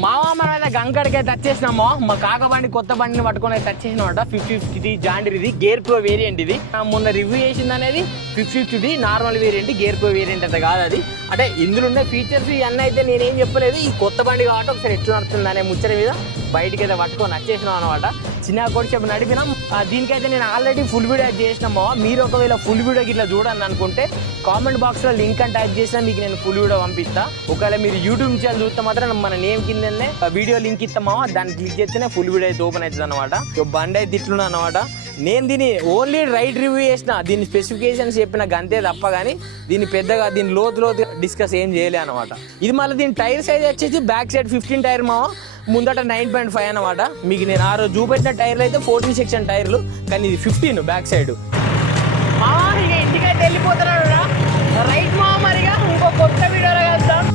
మావా మనం అయితే గంకడికి అయితే వచ్చేసినామో మా కాక బండి కొత్త బండిని పట్టుకొని అయితే వచ్చేసినామట 5050 జాండీర్ ఇది గేర్ ప్రో వేరియంట్ ఇది మొన్న రివ్యూ చేసింది అనేది 5050 normal variant gear pro variant అయితే కాదు అది అంటే ఇందులో ఉన్న ఫీచర్స్ ఇవన్నీ అయితే నేనేం చెప్పలేదు ఈ కొత్త బండి కాబట్టి ఒకసారి ఎట్లా నడుతుంది అనే ముచ్చట మీద బయటికి అయితే పట్టుకొని వచ్చేసినాం అనమాట చిన్న కొట్టి చెప్పి నడిపినాం దీనికైతే నేను ఆల్రెడీ ఫుల్ వీడియో చేసినామో మీరు ఒకవేళ ఫుల్ వీడియో ఇట్లా చూడండి అనుకుంటే కామెంట్ బాక్స్లో లింక్ అని టైప్ చేసినా మీకు నేను ఫుల్ వీడియో పంపిస్తా ఒకవేళ మీరు యూట్యూబ్ ఛానల్ చూస్తే మాత్రం మన నేమ్ కిందనే వీడియో లింక్ ఇస్తామో దాన్ని క్లిక్ చేస్తేనే ఫుల్ వీడియో అయితే ఓపెన్ అవుతుంది అనమాట బండి అయితే ఇట్లున్నా అనమాట నేను దీన్ని ఓన్లీ రైడ్ రివ్యూ చేసిన దీని స్పెసిఫికేషన్స్ చెప్పిన గంతే తప్ప కానీ దీన్ని పెద్దగా దీని లోతు డిస్కస్ ఏం చేయలే అనమాట ఇది మళ్ళీ దీని టైర్ సైజ్ వచ్చేసి బ్యాక్ సైడ్ 15 టైర్ ముందట 9.5 అనమాట మీకు నేను ఆ రోజు చూపెట్టిన టైర్లు అయితే 14 సెక్షన్ టైర్లు కానీ ఇది 15 బ్యాక్ సైడ్ ఇంటికైతే వెళ్ళిపోతున్నాడు రైట్ మరిగా ఇంకో కొత్త వీడియోలో కలుద్దాం